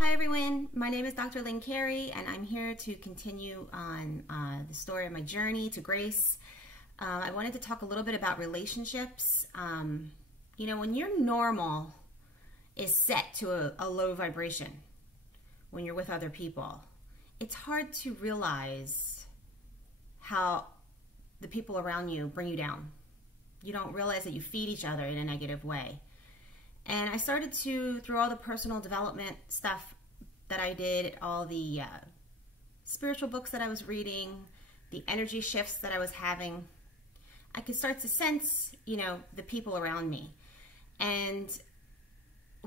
Hi everyone, my name is Dr. Lynn Carey and I'm here to continue on the story of my journey to grace. I wanted to talk a little bit about relationships. When your normal is set to a low vibration when you're with other people, it's hard to realize how the people around you bring you down. You don't realize that you feed each other in a negative way. And I started to, through all the personal development stuff that I did, all the spiritual books that I was reading, the energy shifts that I was having, I could start to sense, the people around me. And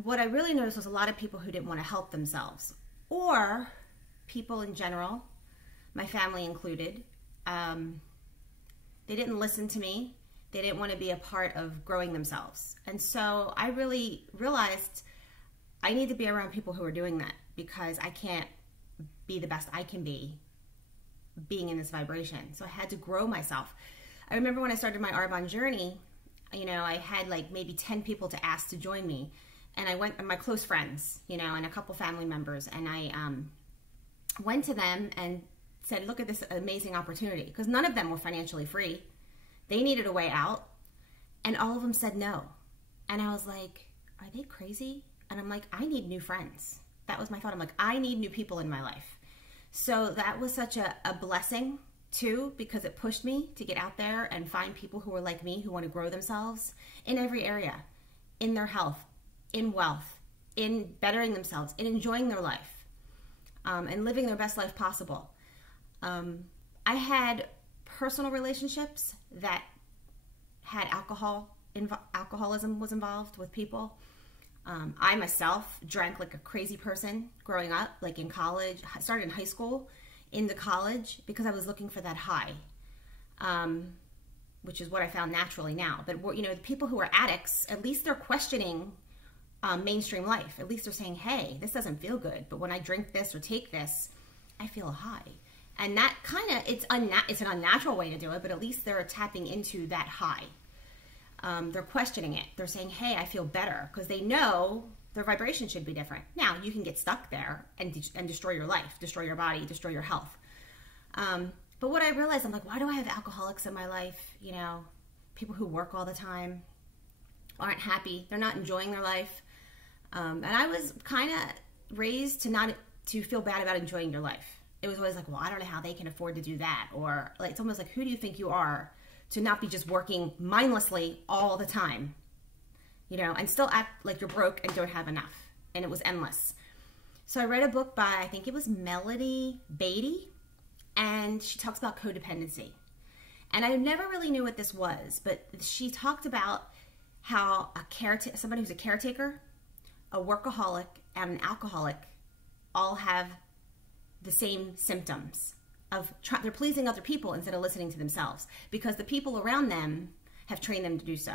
what I really noticed was a lot of people who didn't want to help themselves, or people in general, my family included. They didn't listen to me. They didn't want to be a part of growing themselves. And so I really realized I need to be around people who are doing that, because I can't be the best I can be being in this vibration. So I had to grow myself. I remember when I started my Arbonne journey, I had like maybe 10 people to ask to join me. And I went, my close friends, and a couple family members. And I went to them and said, look at this amazing opportunity. Because none of them were financially free. They needed a way out, and all of them said no. And I was like, are they crazy? And I'm like, I need new friends. That was my thought. I'm like, I need new people in my life. So that was such a blessing too, because it pushed me to get out there and find people who are like me, who want to grow themselves in every area, in their health, in wealth, in bettering themselves, in enjoying their life, and living their best life possible. I had personal relationships that had alcoholism was involved with people. I myself drank like a crazy person growing up, like in college. I started in high school, into college, because I was looking for that high, which is what I found naturally now. But the people who are addicts, at least they're questioning mainstream life. At least they're saying, hey, this doesn't feel good, but when I drink this or take this, I feel a high. And that kind of, it's an unnatural way to do it, but at least they're tapping into that high. They're questioning it. They're saying, hey, I feel better, because they know their vibration should be different. Now, you can get stuck there and destroy your life, destroy your body, destroy your health. But what I realized, I'm like, why do I have alcoholics in my life? People who work all the time, aren't happy. They're not enjoying their life. And I was kind of raised to feel bad about enjoying your life. It was always like, well, I don't know how they can afford to do that. Or like, it's almost like, who do you think you are to not be just working mindlessly all the time, and still act like you're broke and don't have enough. And it was endless. So I read a book by, I think it was Melody Beattie, and she talks about codependency. And I never really knew what this was, but she talked about how somebody who's a caretaker, a workaholic, and an alcoholic all have the same symptoms of they're pleasing other people instead of listening to themselves, because the people around them have trained them to do so.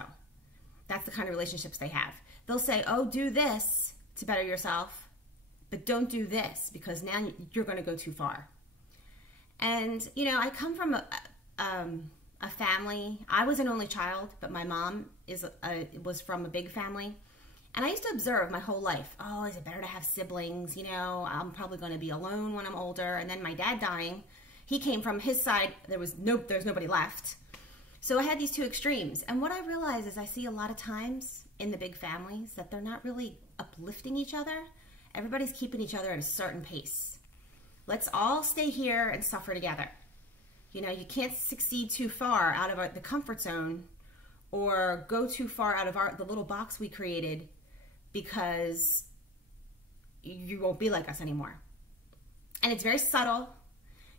That's the kind of relationships they have. They'll say, oh, do this to better yourself, but don't do this, because now you're going to go too far. And, I come from a family. I was an only child, but my mom was from a big family. And I used to observe my whole life, oh, is it better to have siblings? I'm probably going to be alone when I'm older. And then my dad dying, he came from his side. There's nobody left. So I had these two extremes. And what I realize is I see a lot of times in the big families that they're not really uplifting each other. Everybody's keeping each other at a certain pace. Let's all stay here and suffer together. You can't succeed too far out of the comfort zone, or go too far out of the little box we created, because you won't be like us anymore. And it's very subtle.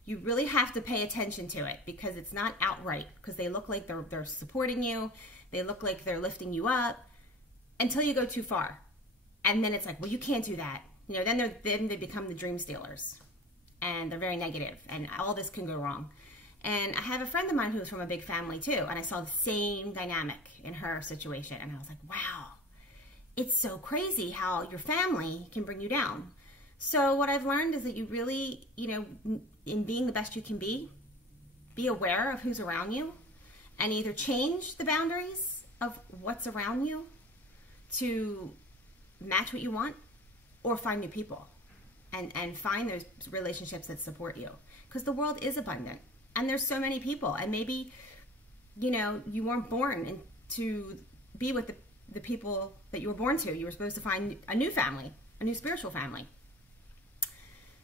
You really have to pay attention to it, because it's not outright, because they look like they're supporting you. They look like they're lifting you up, until you go too far. And then it's like, well, you can't do that. Then they become the dream stealers, and they're very negative, and all this can go wrong. And I have a friend of mine who was from a big family too, and I saw the same dynamic in her situation, and I was like, wow, it's so crazy how your family can bring you down. So what I've learned is that you really, in being the best you can be aware of who's around you, and either change the boundaries of what's around you to match what you want, or find new people. and find those relationships that support you, because the world is abundant and there's so many people, and maybe, you know, you weren't born to be with the people that you were born to. You were supposed to find a new family, a new spiritual family.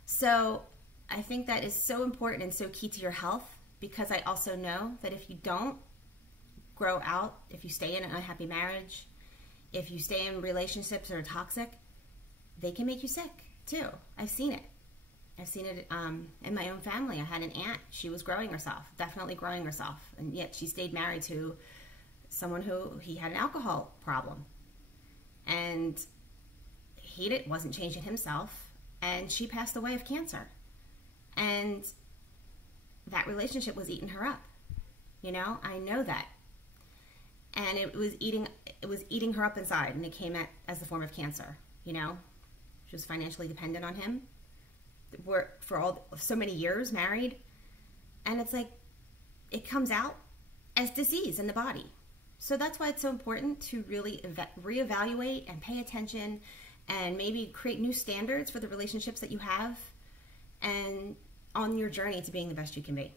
So I think that is so important and so key to your health, because I also know that if you don't grow out, if you stay in an unhappy marriage, if you stay in relationships that are toxic, they can make you sick too. I've seen it. I've seen it in my own family. I had an aunt. She was growing herself, definitely growing herself, and yet she stayed married to someone who he had an alcohol problem, and he wasn't changing himself, and she passed away of cancer, and that relationship was eating her up. You know, I know that, and it was eating her up inside, and it came as the form of cancer. You know, she was financially dependent on him. We're for so many years married, and it's like it comes out as disease in the body. So that's why it's so important to really reevaluate and pay attention, and maybe create new standards for the relationships that you have, and on your journey to being the best you can be.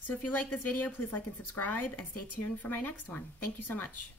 So if you like this video, please like and subscribe, and stay tuned for my next one. Thank you so much.